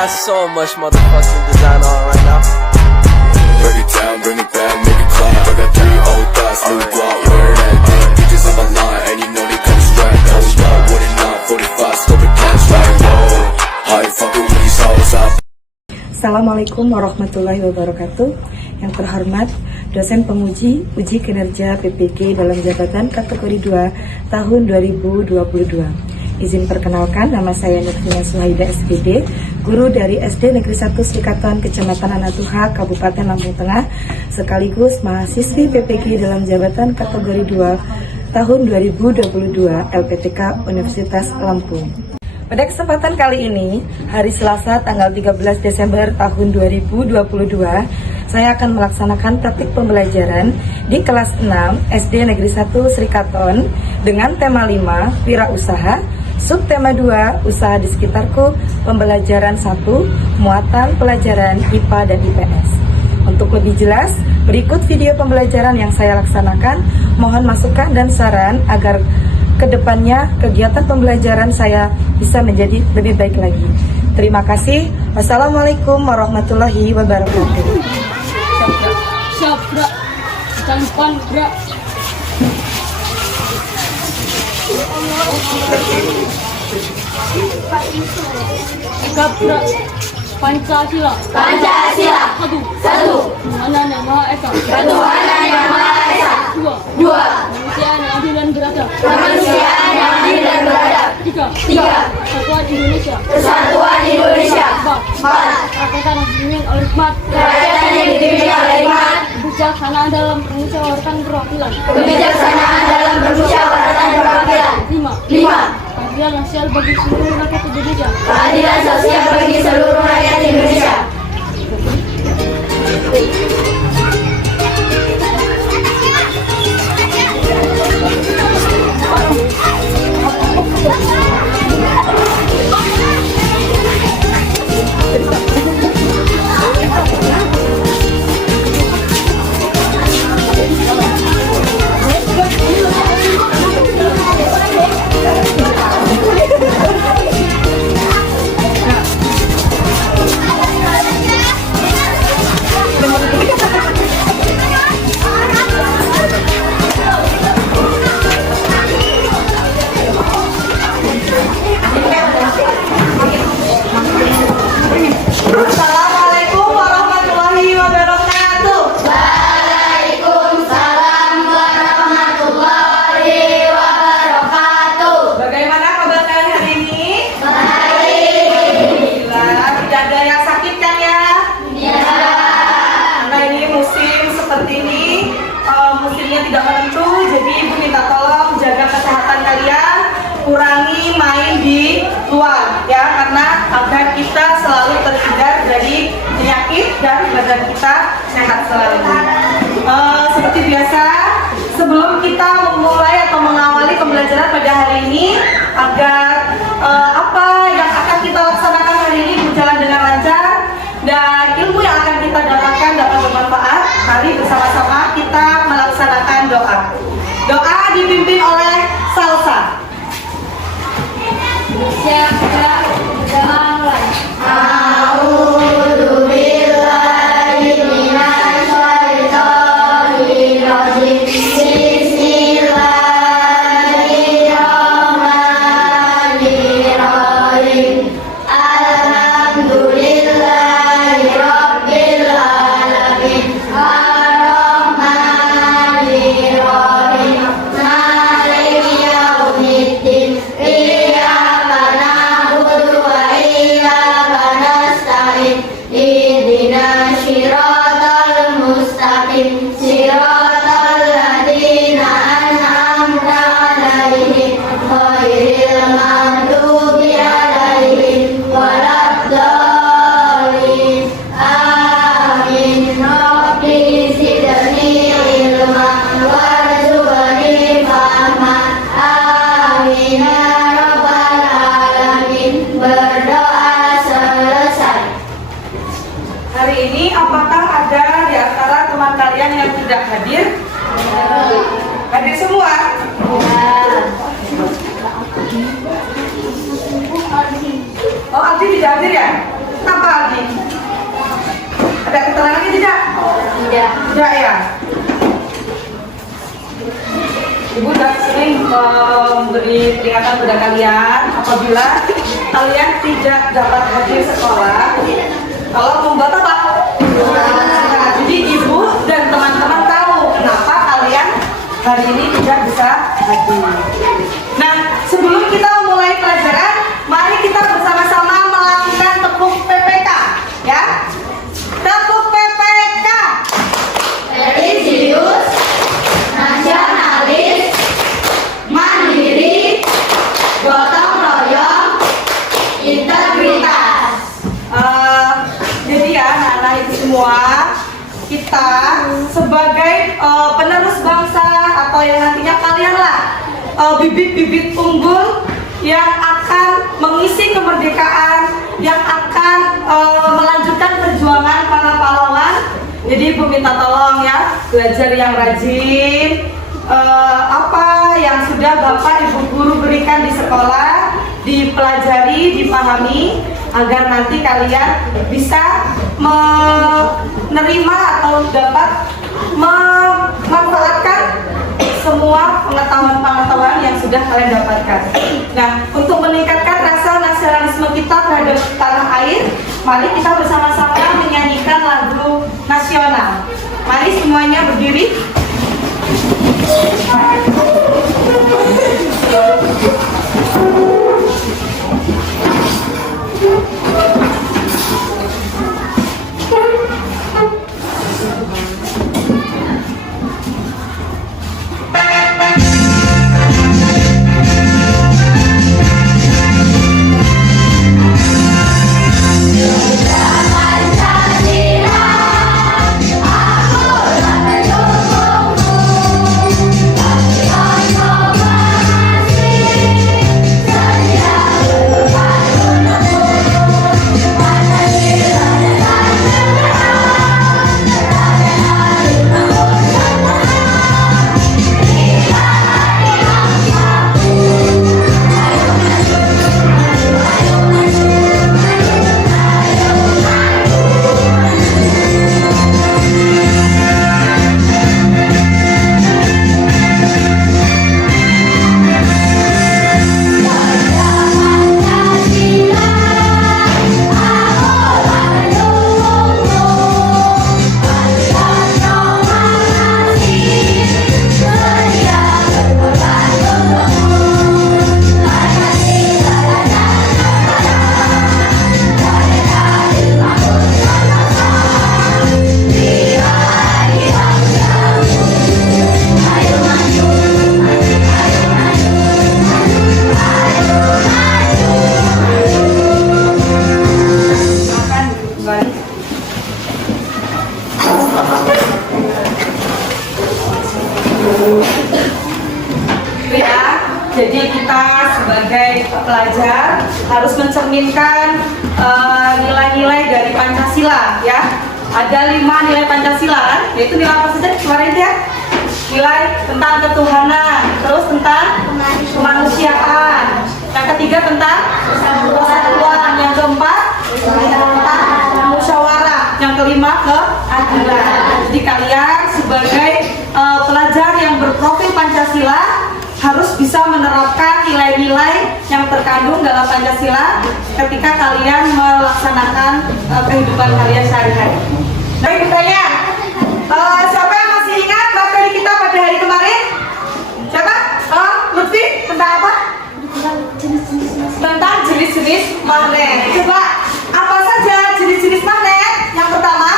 got so much motherfucking design on right now. Break it down, bring it back, make it clap. I got 3 old thoughts, new block, where that damn bitches on my line, and you know they come straight. Hold up, what it not, 45, stop it, cash like whoa. How you fucking with these hoes up? Assalamualaikum warahmatullahi wabarakatuh. Yang terhormat dosen penguji uji kinerja PPG dalam jabatan kategori 2 tahun 2022. Izin perkenalkan, nama saya Nurfina Suhaida SPD, guru dari SD Negeri 1 Serikatan Kecamatan Anatuha, Kabupaten Lampung Tengah, sekaligus mahasiswi PPG dalam jabatan kategori 2 tahun 2022 LPTK Universitas Lampung. Pada kesempatan kali ini, hari Selasa tanggal 13 Desember tahun 2022, saya akan melaksanakan praktik pembelajaran di kelas 6 SD Negeri 1 Serikaton dengan tema 5, Wirausaha, subtema 2, Usaha di Sekitarku, pembelajaran 1, muatan pelajaran IPA dan IPS. Untuk lebih jelas, berikut video pembelajaran yang saya laksanakan. Mohon masukan dan saran agar kedepannya kegiatan pembelajaran saya bisa menjadi lebih baik lagi. Terima kasih. Wassalamualaikum warahmatullahi wabarakatuh. Sabra, tampan gerak. Kabra, Pancasila. Pancasila. Satu. Tuhan Yang Maha Esa. Ketuhanan Yang Maha Esa. Dua. Kemanusiaan yang adil dan beradab. Kemanusiaan yang adil dan beradab. Tiga. Persatuan Indonesia. Persatuan Indonesia. Empat. Kerajaan yang dipimpin oleh hikmat. Kerajaan yang dipimpin oleh hikmat. Kebijaksanaan dalam permusyawaratan perwakilan. Kebijaksanaan dalam permusyawaratan perwakilan. Lima. Keadilan sosial bagi seluruh rakyat Indonesia. Keadilan sosial bagi seluruh rakyat Indonesia. Assalamualaikum warahmatullahi wabarakatuh. Waalaikumsalam warahmatullahi wabarakatuh. Bagaimana kabar kalian hari ini? Baik. Alhamdulillah. Tidak ada yang sakit kan ya? Ya. Karena ini musim seperti ini, musimnya tidak menentu, jadi ibu minta tolong jaga kesehatan kalian, kurangi main di luar ya, karena agar kita selalu terhindar dari penyakit dan badan kita sehat selalu. Seperti biasa, sebelum kita memulai atau mengawali pembelajaran pada hari ini, agar apa yang akan kita laksanakan hari ini berjalan dengan lancar dan ilmu yang akan kita dapatkan dapat bermanfaat, mari bersama-sama kita melaksanakan doa. Doa dipimpin oleh Salsa. Siap, doa mulai. A'udzu billahi minasy syaithanir rajim. Bismillahirrahmanirrahim. Alhamdulillahi rabbil alamin. Ar-Rahmanir-Rahim. Maliki yaumiddin. Iyyaka na'budu Ibu sudah sering memberi peringatan pada kalian apabila kalian tidak dapat hadir sekolah. Kalau membuat apa? Nah, jadi ibu dan teman-teman tahu kenapa kalian hari ini tidak bisa hadir. Nah, sebelum kita memulai pelajaran, mari kita bersama-sama melakukan tepuk PPK, ya. Tepuk PPK. Religius, nasionalis, mandiri, gotong royong, integritas. Jadi ya anak-anak itu semua, kita sebagai penerus bangsa atau yang nantinya kalian lah bibit-bibit unggul yang akan mengisi kemerdekaan, yang akan melanjutkan perjuangan para pahlawan. Jadi Ibu minta tolong ya, belajar yang rajin, apa yang sudah Bapak Ibu guru berikan di sekolah dipelajari, dipahami, agar nanti kalian bisa menerima atau dapat memanfaatkan semua pengetahuan-pengetahuan yang sudah kalian dapatkan. Nah, untuk meningkatkan rasa nasionalisme kita terhadap tanah air, mari kita bersama-sama menyanyikan lagu nasional. Mari semuanya berdiri. Ya, jadi kita sebagai pelajar harus mencerminkan nilai-nilai dari Pancasila, ya. Ada 5 nilai Pancasila, kan? Yaitu nilai apa saja? Kemarin ya. Nilai tentang ketuhanan, terus tentang kemanusiaan. Yang ketiga tentang persatuan, yang keempat tentang musyawarah, yang kelima keadilan. Jadi kalian sebagai pelajar yang berprofil Pancasila harus bisa menerapkan nilai-nilai yang terkandung dalam Pancasila ketika kalian melaksanakan kehidupan kalian sehari-hari. Baik, bertanya, siapa yang masih ingat materi kita pada hari kemarin? Siapa? Lutfi, tentang apa? Tentang jenis-jenis magnet. Coba, apa saja jenis-jenis magnet? Yang pertama,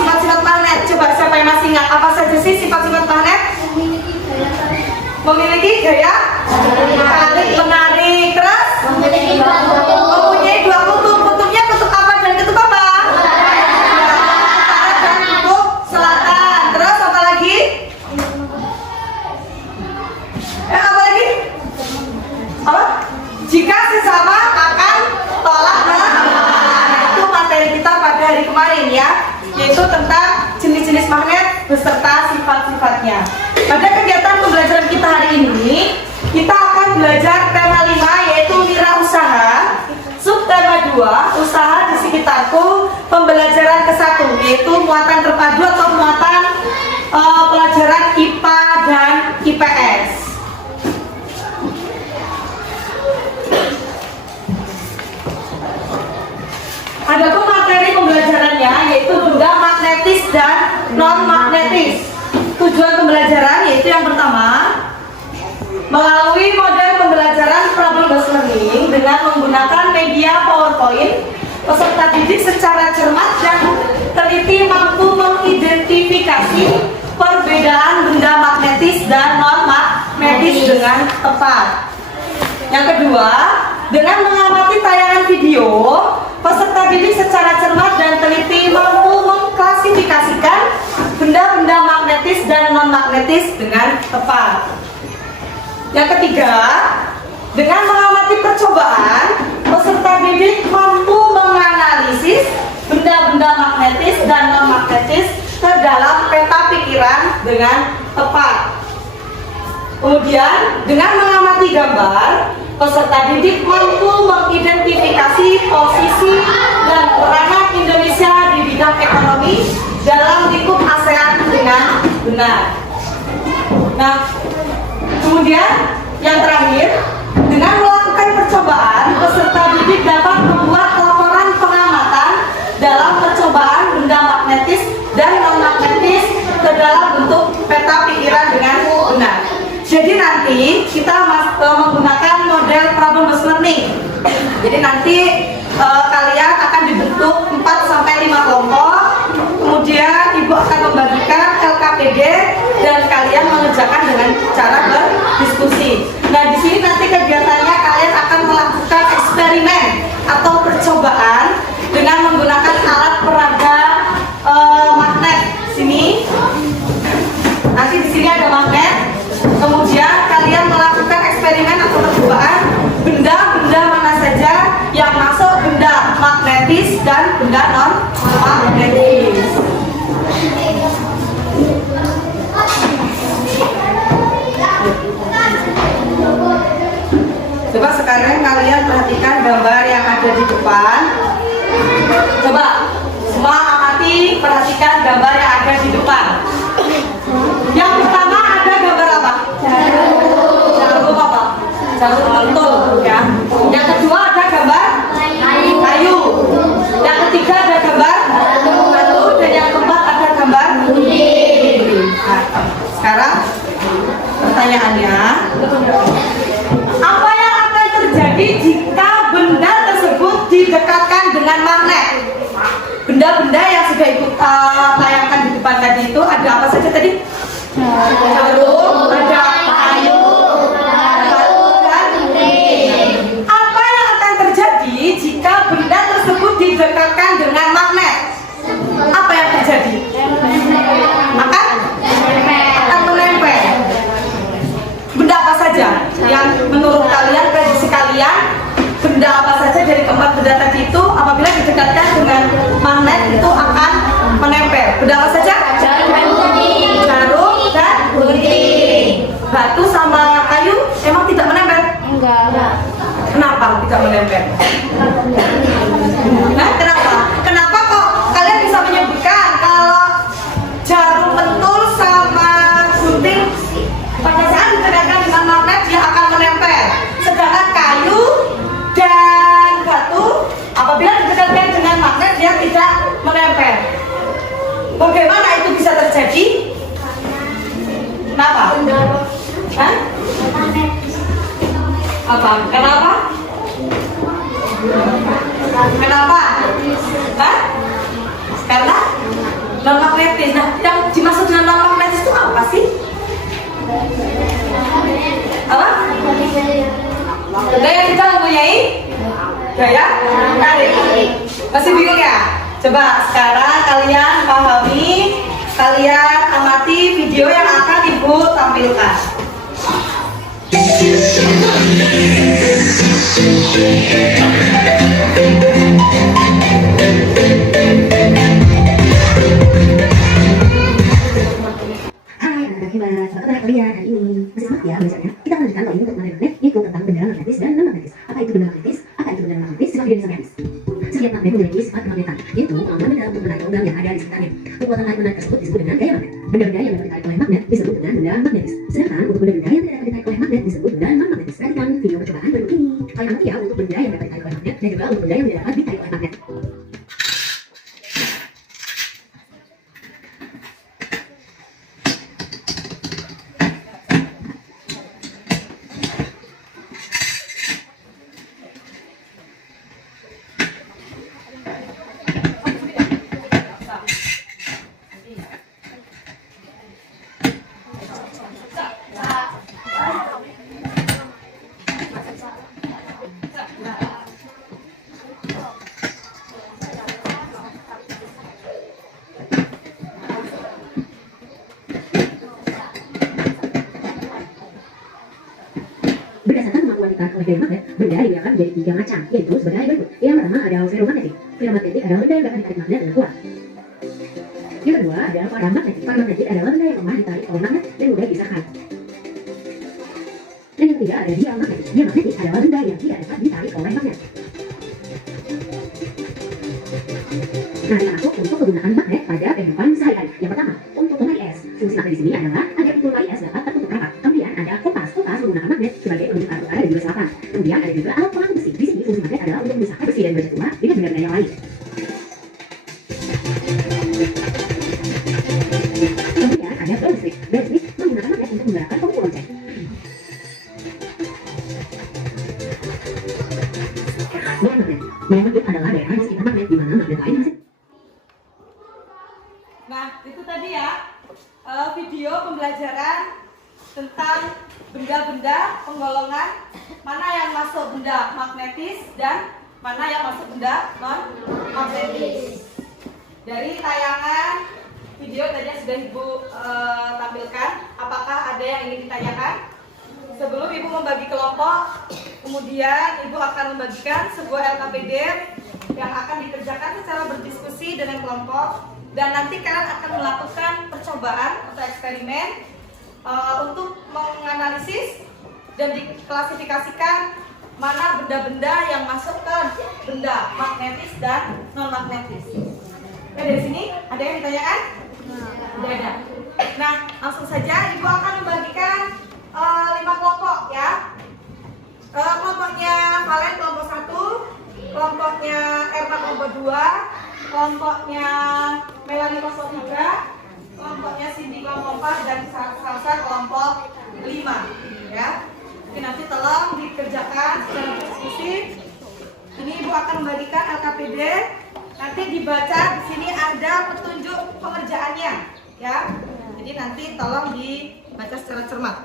sifat-sifat magnet. Coba siapa yang masih ingat apa saja sih sifat-sifat magnet? Memiliki gaya tarik, menarik, terus mempunyai 2 kutub. Kutubnya kutub apa dan kutub apa? Barat dan kutub selatan. Terus apa lagi? Apa lagi? Apa? Jika sesama akan tolak menolak. Itu materi kita pada hari kemarin ya, yaitu tentang beserta sifat-sifatnya. Pada kegiatan pembelajaran kita hari ini, kita akan belajar tema 5 yaitu wirausaha. Subtema 2, usaha di sekitarku. Pembelajaran ke-1 yaitu muatan terpadu atau muatan pelajaran IPA dan IPS. Adapun materi pembelajarannya yaitu benda magnetis dan non-magnetis. Tujuan pembelajaran yaitu yang pertama, melalui model pembelajaran problem-based learning dengan menggunakan media PowerPoint, peserta didik secara cermat dan teliti mampu mengidentifikasi perbedaan benda magnetis dan non-magnetis dengan tepat. Yang kedua, dengan mengamati tayangan video, peserta didik secara cermat dan teliti mampu mengklasifikasikan benda-benda magnetis dan non-magnetis dengan tepat. Yang ketiga, dengan mengamati percobaan, peserta didik mampu menganalisis benda-benda magnetis dan non-magnetis ke dalam peta pikiran dengan tepat. Kemudian, dengan mengamati gambar, peserta didik mampu mengidentifikasi posisi dan peranan Indonesia di bidang ekonomi dalam lingkup ASEAN dengan benar. Nah, kemudian yang terakhir, dengan melakukan percobaan, peserta didik dapat membuat laporan pengamatan dalam percobaan benda magnetis dan non-magnetis ke dalam bentuk peta pikiran dengan benar. Jadi nanti kita menggunakan model problem-based learning. Jadi nanti kalian akan dibentuk 4-5 kelompok. Kemudian ibu akan membagikan LKPD dan kalian mengerjakan dengan cara berdiskusi. Nah, di sini nanti kegiatannya kalian akan melakukan eksperimen atau percobaan dengan menggunakan alat peraga magnet. Sini. Nanti di sini ada magnet. Kemudian kalian melakukan eksperimen atau percobaan benda-benda mana saja yang masuk benda magnetis dan benda non-magnetis. Coba sekarang kalian perhatikan gambar yang ada di depan. Coba semua amati, perhatikan gambar yang ada di depan. Yang pertama ada gambar apa? Jarum apa? Jarum pentul ya. Yang kedua ada gambar kayu. Yang ketiga ada gambar batu dan yang keempat ada gambar gunting. Nah, sekarang pertanyaannya, apa yang akan terjadi jika benda tersebut didekatkan dengan magnet? Benda-benda yang sudah ibu tayangkan di depan tadi itu ada apa saja tadi? Jarum, ada kayu, batu dan gunting. Apa yang akan terjadi jika benda tersebut didekatkan dengan magnet? Apa yang terjadi? Akan menempel. Benda apa saja yang menurut kalian, prediksi kalian, benda apa saja dari keempat benda tadi itu apabila didekatkan dengan magnet itu akan menempel? Benda apa saja? Jarum dan gunting. Batu sama kayu emang tidak menempel? Enggak. Kenapa tidak menempel? Nah, kenapa? Kenapa kok kalian bisa menyebutkan kalau jarum pentul sama gunting pada saat didekatkan dengan magnet dia akan menempel, sedangkan kayu dan batu apabila didekatkan dengan magnet dia tidak menempel? Bagaimana itu bisa terjadi? Kenapa? Hah? Apa? Kenapa? Kenapa? Hah? Karena non-magnetis. Nah, yang dimaksud dengan non-magnetis itu apa sih? Apa? Daya kita mempunyai daya tarik. Masih bingung ya? Coba sekarang kalian pahami, kalian amati video yang akan ibu tampilkan. belajarnya, kita akan lanjutkan lagi untuk materi-materi yaitu tentang benda magnetis dan non-magnetis. Apa itu benda magnetis? Apa itu benda non-magnetis? Simak video sampai habis. Setiap magnet memiliki sifat kemagnetan, yaitu kemampuan benda untuk menarik logam yang ada di sekitarnya. Kekuatan tarik menarik tersebut disebut dengan gaya magnet. Benda-benda yang dapat ditarik oleh magnet disebut dengan benda magnetis. Sedangkan untuk benda-benda yang tidak dapat ditarik oleh magnet disebut benda non-magnetis. Perhatikan video percobaan berikut ini. Kalian amati ya untuk benda yang dapat ditarik oleh magnet dan juga untuk benda yang tidak dapat ditarik oleh magnet. Berdasarkan kemampuan ditarik oleh gaya magnet, benda dibedakan menjadi 3 macam, yaitu sebagai berikut. Yang pertama adalah ferromagnetik. Ferromagnetik adalah benda yang dapat ditarik magnet dengan kuat. Yang kedua adalah paramagnetik. Paramagnetik adalah benda yang lemah ditarik oleh magnet dan mudah dipisahkan. Dan yang ketiga ada diamagnetik. Diamagnetik adalah benda yang tidak dapat ditarik oleh magnet. Nah, kita masuk untuk penggunaan magnet pada kehidupan sehari-hari. Yang pertama, untuk lemari es. Fungsi magnet di sini adalah agar pintu lemari es dapat tertutup rapat. Kemudian ada kompas. Kompas menggunakan magnet sebagai penunjuk arah utara dan juga selatan. Kemudian ada juga alat pengatur besi. Di sini fungsi magnet adalah untuk memisahkan besi dan baja tua dengan benda-benda yang lain. Kemudian ada bel listrik. Bel listrik menggunakan magnet untuk menggerakkan pemukul lonceng. Daya magnet. Daya magnet adalah daerah di sekitar magnet di mana magnet lain masih. Nah, itu tadi ya video pembelajaran tentang benda-benda penggolongan mana yang masuk benda magnetis dan mana yang masuk benda non-magnetis. Dari tayangan video tadi yang sudah Ibu tampilkan, apakah ada yang ingin ditanyakan? Sebelum Ibu membagi kelompok, kemudian Ibu akan membagikan sebuah LKPD yang akan dikerjakan secara berdiskusi dengan kelompok. Dan nanti kalian akan melakukan percobaan atau eksperimen untuk menganalisis dan diklasifikasikan mana benda-benda yang masuk ke benda magnetis dan non-magnetis. Oke, dari sini ada yang ditanyakan? Tidak ada. Nah, langsung saja Ibu akan membagikan 5 kelompok ya. Kelompoknya Valen kelompok 1, kelompoknya Erna kelompok 2, kelompoknya Melanie kelompok 3, kelompoknya Cindy kelompok 4, dan Salsa kelompok 5 ya. Oke, nanti tolong dikerjakan secara diskusi. Ini Ibu akan membagikan LKPD. Nanti dibaca, di sini ada petunjuk pengerjaannya ya. Jadi nanti tolong dibaca secara cermat.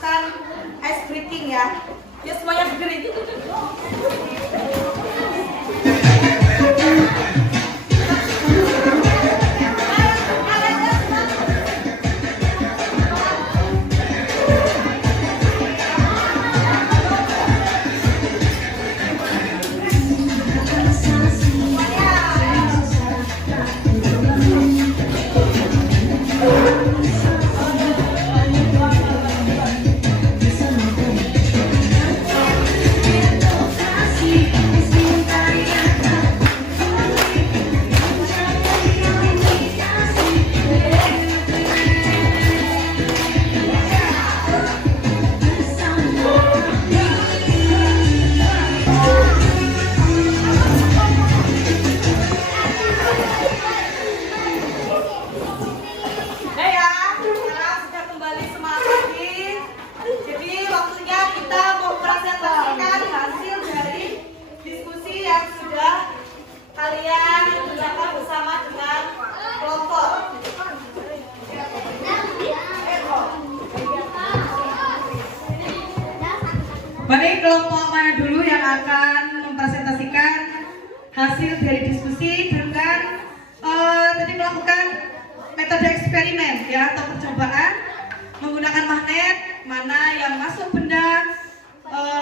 melakukan ice breaking ya. Yuk semuanya berdiri. Kalian kerjakan bersama dengan kelompok. Baik, kelompok mana dulu yang akan mempresentasikan hasil dari diskusi dengan tadi melakukan metode eksperimen ya atau percobaan menggunakan magnet, mana yang masuk benda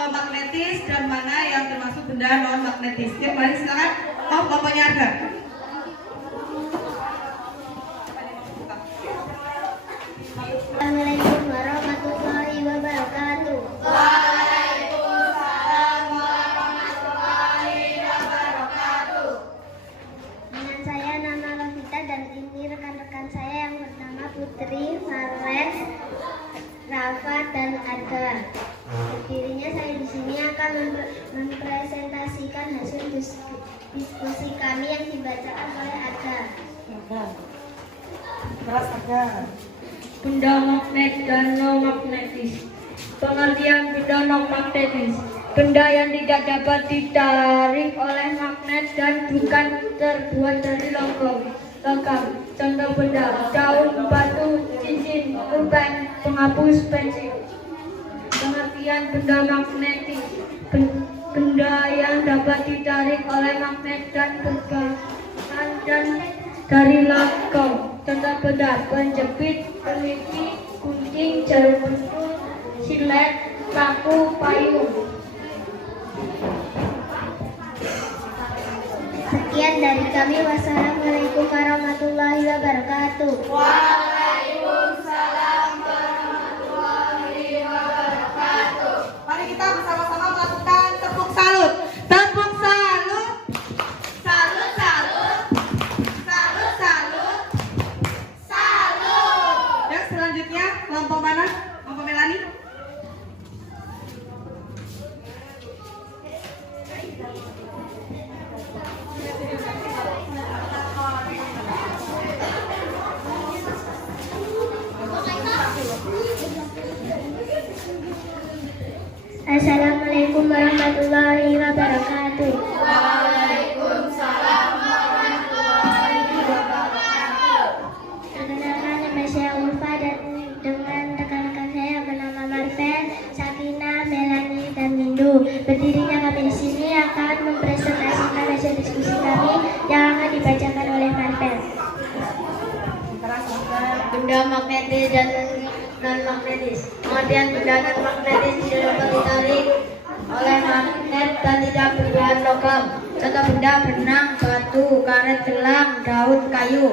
magnetis dan mana yang termasuk benda non magnetis. Ya, mari silakan. Oh, kelompoknya ada. Assalamualaikum warahmatullahi wabarakatuh. Waalaikumsalam warahmatullahi wabarakatuh. Dengan saya nama Lovita dan ini rekan-rekan saya yang bernama Putri, Farles, Rafa dan Arga. Dirinya saya di sini akan mempresentasikan hasil diskusi kami yang dibacakan oleh Arga. Keras ada. Benda magnet dan non magnetis. Pengertian benda non magnetis: benda yang tidak dapat ditarik oleh magnet dan bukan terbuat dari logam. Contoh benda: daun, batu, cincin, pulpen, penghapus, pensil. Pengertian benda magnetis: benda yang dapat ditarik oleh magnet dan bukan dari logam. Contoh benda: penjepit, peniti, gunting, jarum pentul, silet, paku, payung. Sekian dari kami. Wassalamualaikum warahmatullahi wabarakatuh. Waalaikumsalam warahmatullahi wabarakatuh. Mari kita bersama-sama melakukan tepuk salut. Tepuk salut. Salut, salut. Salut, salut. Salut. Dan selanjutnya kelompok mana? Kelompok Melani. Assalamualaikum warahmatullahi wabarakatuh. Waalaikumsalam warahmatullahi wabarakatuh. Perkenalkan, nama saya Ulfa dan dengan rekan-rekan saya yang bernama Marvel, Sakina, Melani, dan Mindu. Berdirinya kami di sini akan mempresentasikan hasil diskusi kami yang akan dibacakan oleh Marvel. Benda magnetis dan non magnetis. Pengertian benda non magnetis tidak dapat ditarik oleh magnet dan tidak berbahan logam. Contoh benda: benang, batu, karet, gelang, daun, kayu.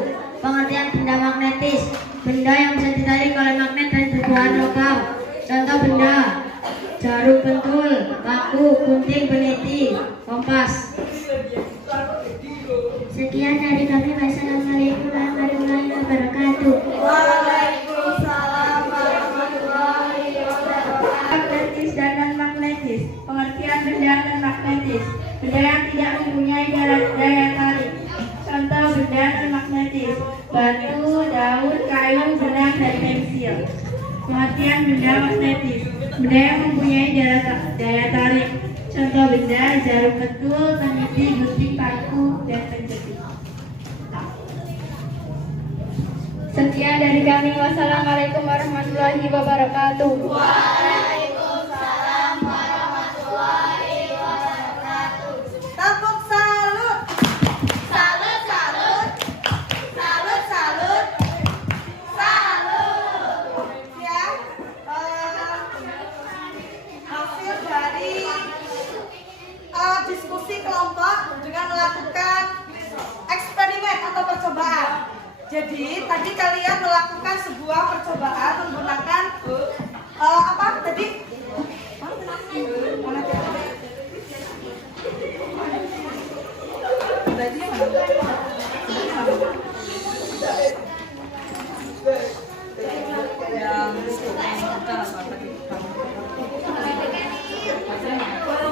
Pengertian benda magnetis: benda yang bisa ditarik oleh magnet dan berbahan logam. Contoh benda: jarum pentul, paku, gunting, peniti, kompas. Sekian dari kami. Wassalamualaikum warahmatullahi wabarakatuh. Waalaikumsalam warahmatullahi wabarakatuh. Magnetis dan non-magnetis. Pengertian benda non-magnetis: benda yang tidak mempunyai daya tarik. Contoh benda non-magnetis: batu, daun, kayu, benang, dan pensil. Pengertian benda magnetis: benda yang mempunyai daya tarik. Contoh benda: jarum pentul, peniti, gunting, paku, dan penjepit. Sekian dari kami. Wassalamualaikum warahmatullahi wabarakatuh. Tepuk salut. Salut, salut. Salut, salut. Salut. Ya, hasil dari diskusi kelompok dengan melakukan eksperimen atau percobaan. Jadi tadi kalian melakukan sebuah percobaan menggunakan apa tadi? Mana tadi?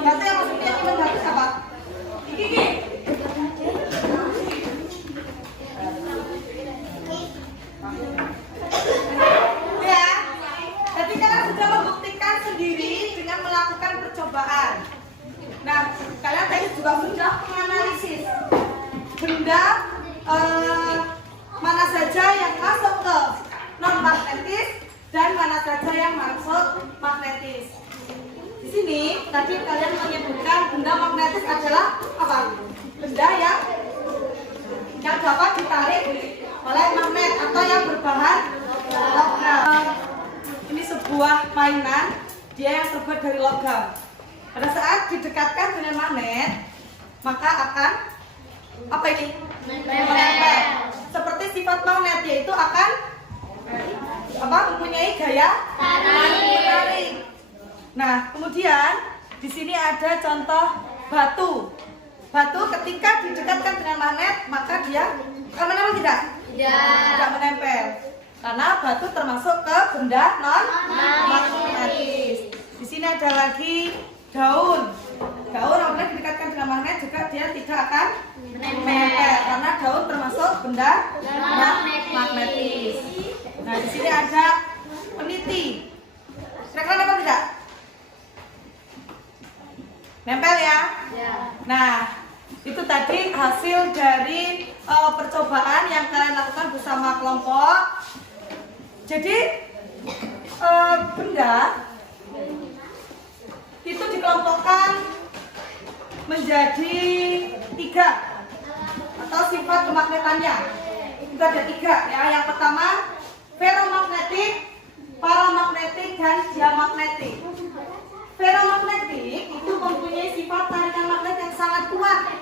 Kata yang maksudnya ini bagus apa? Gigi. Ya, jadi kalian sudah membuktikan sendiri dengan melakukan percobaan. Nah, kalian tadi juga sudah menganalisis benda mana saja yang masuk ke non magnetis dan mana saja yang masuk magnetis. Di sini tadi kalian menyebutkan benda magnetis adalah apa? Benda yang dapat ditarik oleh magnet atau yang berbahan logam. Ini sebuah mainan, dia yang terbuat dari logam. Pada saat didekatkan dengan magnet, maka akan apa ini? Menempel. Seperti sifat magnet, yaitu akan apa? Mempunyai gaya tarik. Nah, kemudian di sini ada contoh batu. Batu ketika didekatkan dengan magnet, maka dia akan menempel tidak? Tidak menempel. Karena batu termasuk ke benda non magnetis. Di sini ada lagi daun. Daun apabila didekatkan dengan magnet juga dia tidak akan menempel karena daun termasuk benda non magnetis. Nah, di sini ada peniti. Kira-kira nempel tidak? Nempel ya? Nah, itu tadi hasil dari percobaan yang kalian lakukan bersama kelompok. Jadi benda itu dikelompokkan menjadi 3 atau sifat kemagnetannya. Itu ada 3 ya. Yang pertama ferromagnetik, paramagnetik, dan diamagnetik. Ferromagnetik itu mempunyai sifat tarikan magnet yang sangat kuat.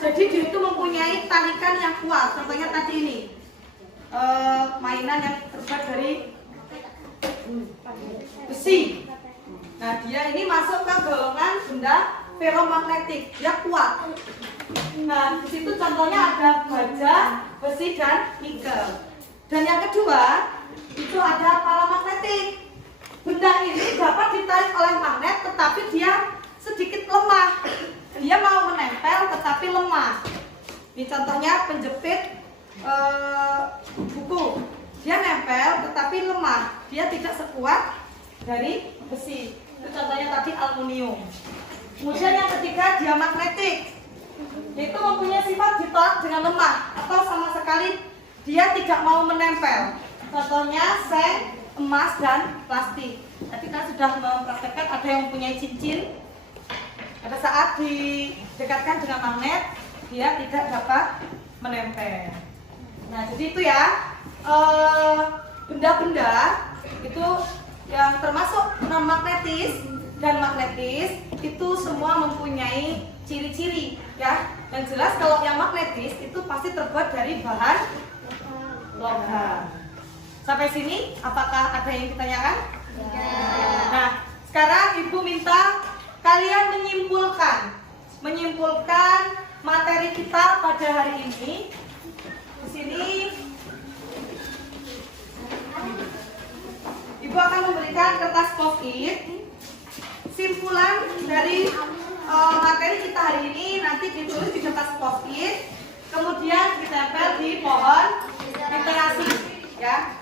Jadi dia itu mempunyai tarikan yang kuat. Contohnya tadi ini mainan yang terbuat dari besi. Nah, dia ini masuk ke golongan benda ferromagnetik, dia kuat. Nah, di situ contohnya ada baja, besi, dan nikel. Dan yang kedua itu ada paramagnetik. Benda ini dapat ditarik oleh magnet, tetapi dia sedikit lemah. Dia mau menempel, tetapi lemah. Ini contohnya penjepit buku. Dia nempel, tetapi lemah. Dia tidak sekuat dari besi. Itu contohnya tadi aluminium. Kemudian yang ketiga diamagnetik. Itu mempunyai sifat ditolak dengan lemah atau sama sekali dia tidak mau menempel. Contohnya seng, emas, dan plastik. Tadi kita sudah mempraktekkan ada yang mempunyai cincin. Pada saat didekatkan dengan magnet, dia tidak dapat menempel. Nah, jadi itu ya benda-benda itu yang termasuk non magnetis dan magnetis itu semua mempunyai ciri-ciri ya. Yang jelas kalau yang magnetis itu pasti terbuat dari bahan logam. Sampai sini apakah ada yang ditanyakan? Nah, sekarang Ibu minta kalian menyimpulkan materi kita pada hari ini. Di sini Ibu akan memberikan kertas post-it. Simpulan dari materi kita hari ini nanti ditulis di kertas post-it, kemudian ditempel di pohon literasi ya.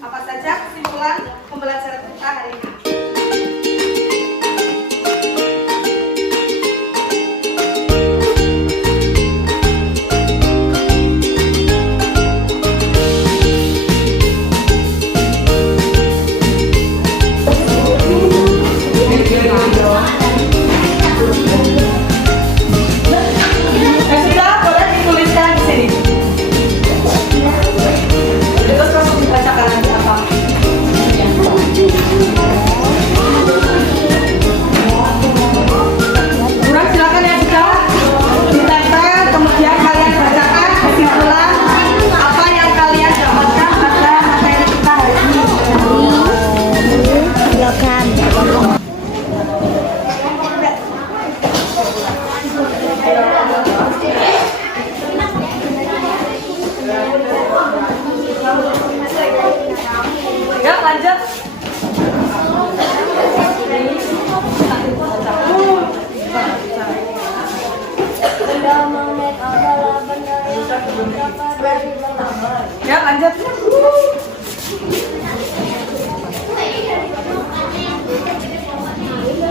Apa saja kesimpulan pembelajaran kita hari ini? Ya lanjut.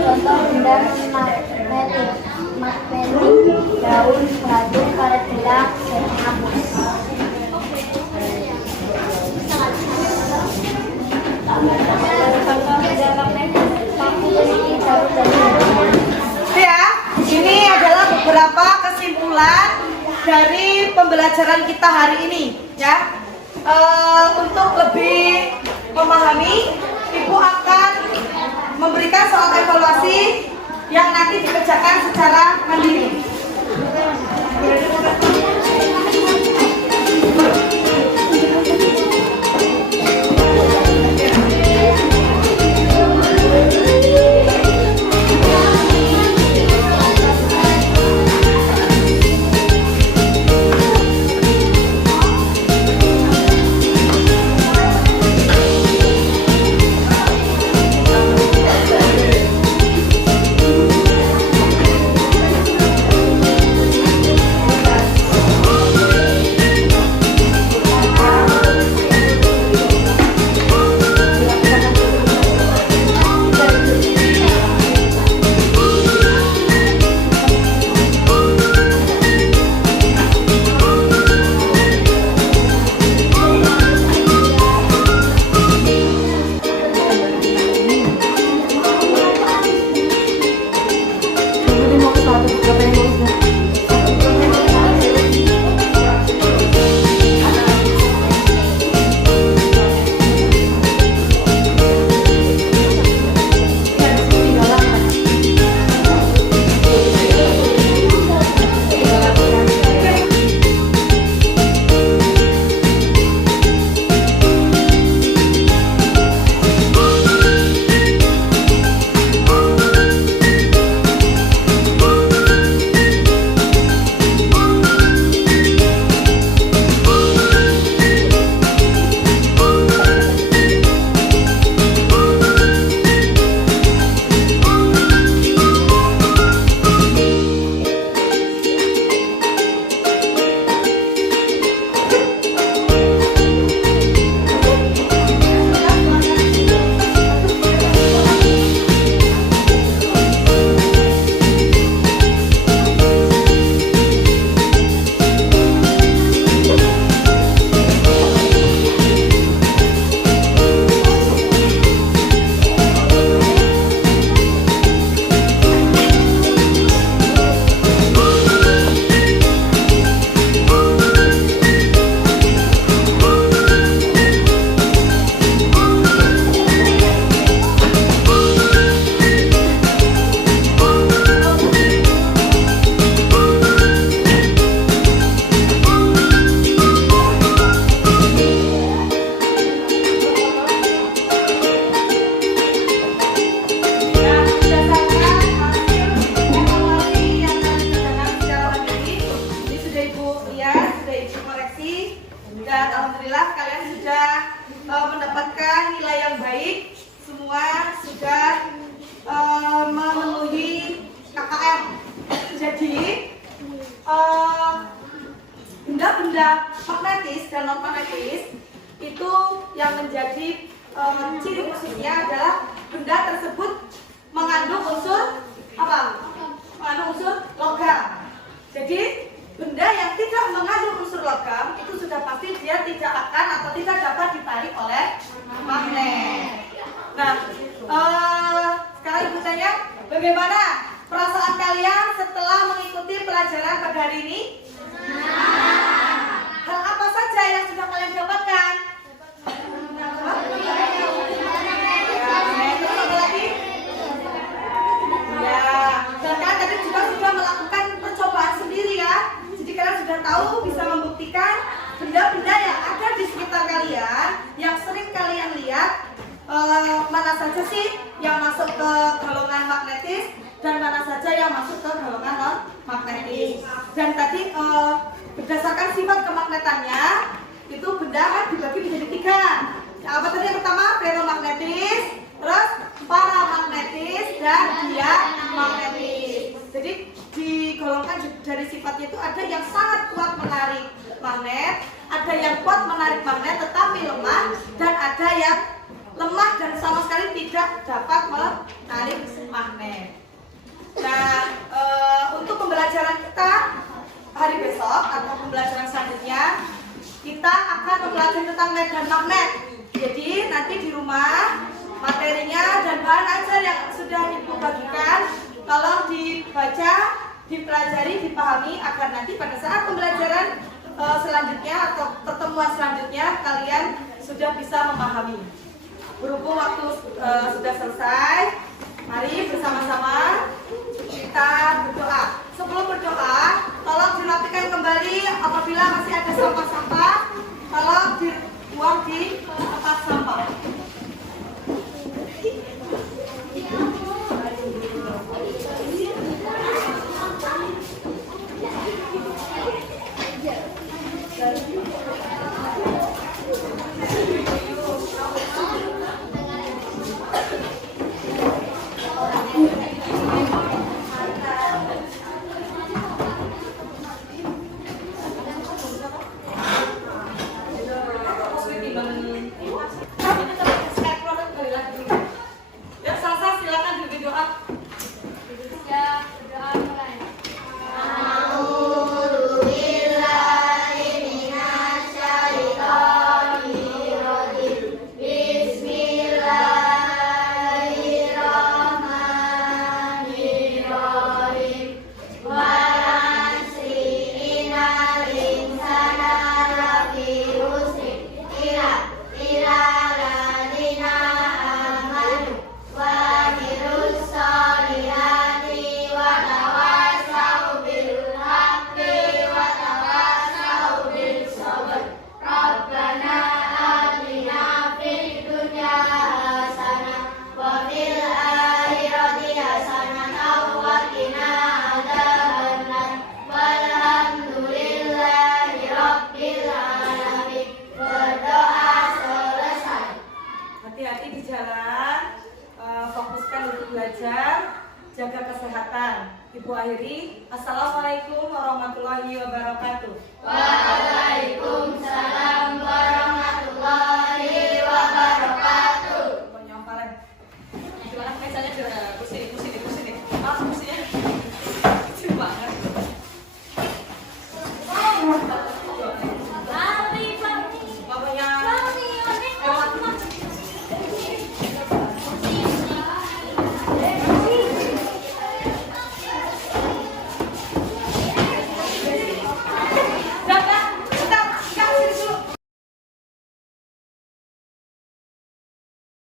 Contoh benda magnetik, daun, batu, karet gelang, dan hapus. Contoh benda magnetik, paku, besi, daun, dan Ya, ini adalah beberapa kesimpulan dari pembelajaran kita hari ini, ya. Untuk lebih memahami, Ibu akan memberikan soal evaluasi yang nanti dikerjakan secara mandiri. mendapatkan nilai yang baik, semua sudah memenuhi KKM. Jadi benda-benda magnetis dan non magnetis itu yang menjadi ciri khususnya adalah benda tersebut mengandung unsur apa? Mengandung unsur logam. Jadi benda yang tidak mengandung unsur logam itu sudah pasti dia tidak akan atau tidak dapat ditarik oleh magnet. Nah, sekarang ibu tanya, bagaimana perasaan kalian setelah mengikuti pelajaran pada hari ini? Hal apa saja yang sudah kalian dapatkan? Ya, dan kalian tadi juga sudah melakukan percobaan sendiri ya. Jadi kalian sudah tahu, bisa membuktikan benda-benda yang ada di sekitar kalian, yang sering kalian lihat, mana saja sih yang masuk ke golongan magnetis dan mana saja yang masuk ke golongan non magnetis. Dan tadi berdasarkan sifat kemagnetannya itu benda kan dibagi menjadi 3. Apa tadi yang pertama? Ferromagnetis, terus paramagnetis dan diamagnetis. Jadi digolongkan dari sifatnya itu ada yang sangat kuat menarik magnet, ada yang kuat menarik magnet tetapi lemah, dan ada yang lemah dan sama sekali tidak dapat menarik magnet. Nah, untuk pembelajaran kita hari besok atau pembelajaran selanjutnya, kita akan mempelajari tentang medan magnet. Jadi nanti di rumah materinya dan bahan ajar yang sudah Ibu bagikan tolong dibaca, dipelajari, dipahami agar nanti pada saat pembelajaran selanjutnya atau pertemuan selanjutnya kalian sudah bisa memahami. Berhubung waktu sudah selesai, mari bersama-sama kita berdoa. Sebelum berdoa, tolong dirapikan kembali apabila masih ada sampah-sampah, tolong dibuang di tempat sampah. Ya, Salsa silakan diberi doa. Ya, berdoa mulai. Hati-hati di jalan, fokuskan untuk belajar, jaga kesehatan. Ibu akhiri, Assalamualaikum warahmatullahi wabarakatuh. Waalaikumsalam warahmatullahi wabarakatuh. Silakan misalnya